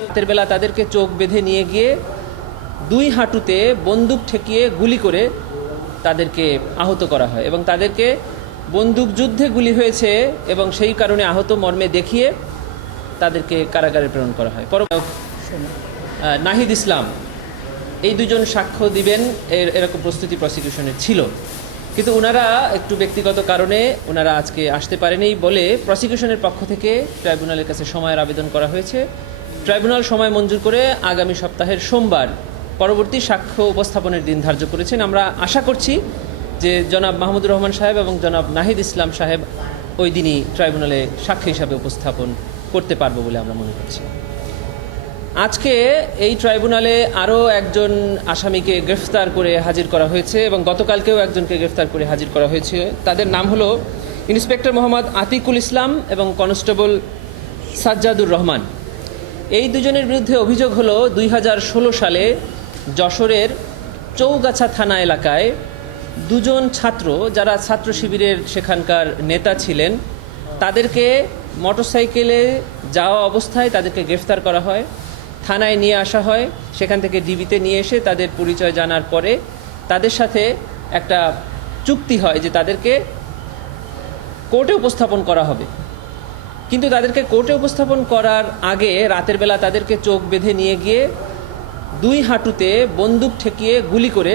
রাতের বেলা তাদেরকে চোখ বেঁধে নিয়ে গিয়ে দুই হাঁটুতে বন্দুক ঠেকিয়ে গুলি করে তাদেরকে আহত করা হয় এবং তাদেরকে বন্দুক যুদ্ধে গুলি হয়েছে এবং সেই কারণে আহত মর্মে দেখিয়ে তাদেরকে কারাগারে প্রেরণ করা হয়। পর নাহিদ ইসলাম, এই দুজন সাক্ষ্য দিবেন এর এরকম প্রস্তুতি প্রসিকিউশনের ছিল। কিন্তু ওনারা একটু ব্যক্তিগত কারণে ওনারা আজকে আসতে পারেনি বলে প্রসিকিউশনের পক্ষ থেকে ট্রাইব্যুনালের কাছে সময়ের আবেদন করা হয়েছে। ট্রাইব্যুনাল সময় মঞ্জুর করে আগামী সপ্তাহের সোমবার পরবর্তী সাক্ষ্য উপস্থাপনের দিন ধার্য করেছেন। আমরা আশা করছি যে জনাব মাহমুদুর রহমান সাহেব এবং জনাব নাহিদ ইসলাম সাহেব ওই দিনই ট্রাইব্যুনালে সাক্ষী হিসাবে উপস্থাপন করতে পারব বলে আমরা মনে করছি। আজকে এই ট্রাইব্যুনালে আরও একজন আসামিকে গ্রেফতার করে হাজির করা হয়েছে এবং গতকালকেও একজনকে গ্রেফতার করে হাজির করা হয়েছে। তাদের নাম হলো ইন্সপেক্টর মোহাম্মদ আতিকুল ইসলাম এবং কনস্টেবল সাজ্জাদুর রহমান। এই দুজনের বিরুদ্ধে অভিযোগ হলো দুই হাজার ষোলো সালে যশোরের চৌগাছা থানা এলাকায় দুজন ছাত্র যারা ছাত্র শিবিরের সেখানকার নেতা ছিলেন, তাদেরকে মোটরসাইকেলে যাওয়া অবস্থায় তাদেরকে গ্রেফতার করা হয়, থানায় নিয়ে আসা হয়, সেখান থেকে ডিবিতে নিয়ে এসে তাদের পরিচয় জানার পরে তাদের সাথে একটা চুক্তি হয় যে তাদেরকে কোর্টে উপস্থাপন করা হবে। কিন্তু তাদেরকে কোর্টে উপস্থাপন করার আগে রাতের বেলা তাদেরকে চোখ বেঁধে নিয়ে গিয়ে দুই হাঁটুতে বন্দুক ঠেকিয়ে গুলি করে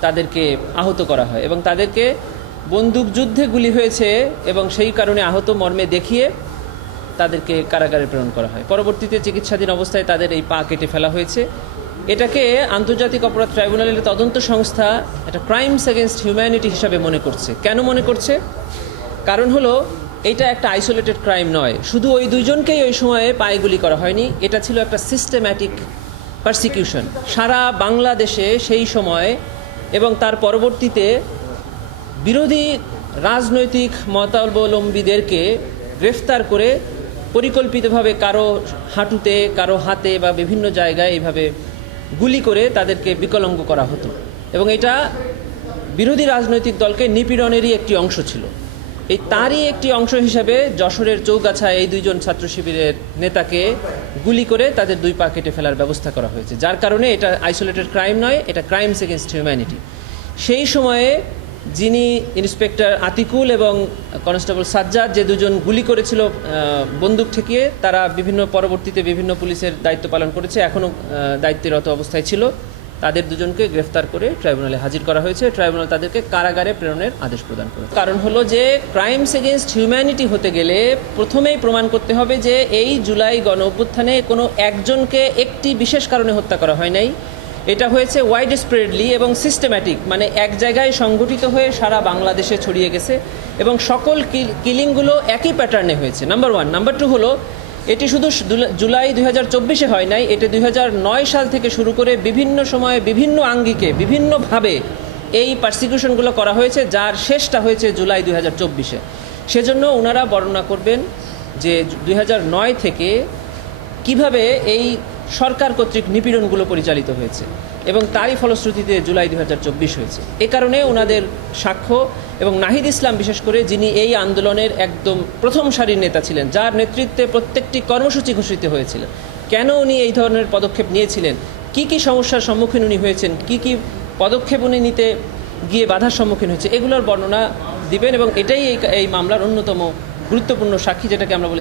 তাদেরকে আহত করা হয় এবং তাদেরকে বন্দুক যুদ্ধে গুলি হয়েছে এবং সেই কারণে আহত মর্মে দেখিয়ে তাদেরকে কারাগারে প্রেরণ করা হয়। পরবর্তীতে চিকিৎসাধীন অবস্থায় তাদের এই পা কেটে ফেলা হয়েছে। এটাকে আন্তর্জাতিক অপরাধ ট্রাইব্যুনালের তদন্ত সংস্থা একটা ক্রাইমস এগেনস্ট হিউম্যানিটি হিসাবে মনে করছে। কেন মনে করছে? কারণ হলো এটা একটা আইসোলেটেড ক্রাইম নয়। শুধু ওই দুইজনকেই ওই সময়ে পায়ে গুলি করা হয়নি। এটা ছিল একটা সিস্টেম্যাটিক পারসিকিউশন সারা বাংলাদেশে সেই সময় এবং তার পরবর্তীতে বিরোধী রাজনৈতিক মতাবলম্বীদেরকে গ্রেফতার করে পরিকল্পিতভাবে কারও হাঁটুতে, কারও হাতে বা বিভিন্ন জায়গায় এইভাবে গুলি করে তাদেরকে বিকলঙ্গ করা হতো। এবং এটা বিরোধী রাজনৈতিক দলকে নিপীড়নেরই একটি অংশ ছিল। এই তারই একটি অংশ হিসাবে যশোরের চৌগাছায় এই দুইজন ছাত্র শিবিরের নেতাকে গুলি করে তাদের দুই পা কেটে ফেলার ব্যবস্থা করা হয়েছে। যার কারণে এটা আইসোলেটেড ক্রাইম নয়, এটা ক্রাইমস এগেনস্ট হিউম্যানিটি সেই সময়ে যিনি ইন্সপেক্টর আতিকুল এবং কনস্টেবল সাজ্জাদ যে দুজন গুলি করেছিল বন্দুক ঠেকিয়ে, তারা বিভিন্ন পরবর্তীতে বিভিন্ন পুলিশের দায়িত্ব পালন করেছে, এখনও দায়িত্বরত অবস্থায় ছিল। তাদের দুজনকে গ্রেফতার করে ট্রাইব্যুনালে হাজির করা হয়েছে। ট্রাইব্যুনাল তাদেরকে কারাগারে প্রেরণের আদেশ প্রদান করে কারণ হলো যে ক্রাইমস এগেনস্ট হিউম্যানিটি হতে গেলে প্রথমেই প্রমাণ করতে হবে যে, এই জুলাই গণ অভ্যুত্থানে কোনো একজনকে একটি বিশেষ কারণে হত্যা করা হয় নাই। এটা হয়েছে ওয়াইড স্প্রেডলি এবং সিস্টেম্যাটিক মানে এক জায়গায় সংগঠিত হয়ে সারা বাংলাদেশে ছড়িয়ে গেছে এবং সকল কিলিংগুলো একই প্যাটার্নে হয়েছে। নাম্বার ওয়ান নাম্বার টু হলো এটি শুধু জুলাই দুই হাজার চব্বিশে হয় নাই, এটি দুই সাল থেকে শুরু করে বিভিন্ন সময়ে বিভিন্ন আঙ্গিকে, বিভিন্নভাবে এই পার্সিকিউশনগুলো করা হয়েছে, যার শেষটা হয়েছে জুলাই দুই হাজার চব্বিশে। সেজন্য ওনারা বর্ণনা করবেন যে দুই থেকে কীভাবে এই সরকার কর্তৃক নিপীড়নগুলো পরিচালিত হয়েছে। এবং তারই ফলশ্রুতিতে জুলাই দু হাজার চব্বিশ হয়েছে। এ কারণে ওনাদের সাক্ষ্য এবং নাহিদ ইসলাম, বিশেষ করে, যিনি এই আন্দোলনের একদম প্রথম সারির নেতা ছিলেন, যার নেতৃত্বে প্রত্যেকটি কর্মসূচি ঘোষিত হয়েছিল। কেন উনি এই ধরনের পদক্ষেপ নিয়েছিলেন? কি কি সমস্যার সম্মুখীন উনি হয়েছেন? কি কি পদক্ষেপ উনি নিতে গিয়ে বাধার সম্মুখীন হয়েছে? এগুলোর বর্ণনা দিবেন এবং এটাই এই এই মামলার অন্যতম গুরুত্বপূর্ণ সাক্ষী, যেটাকে আমরা বলি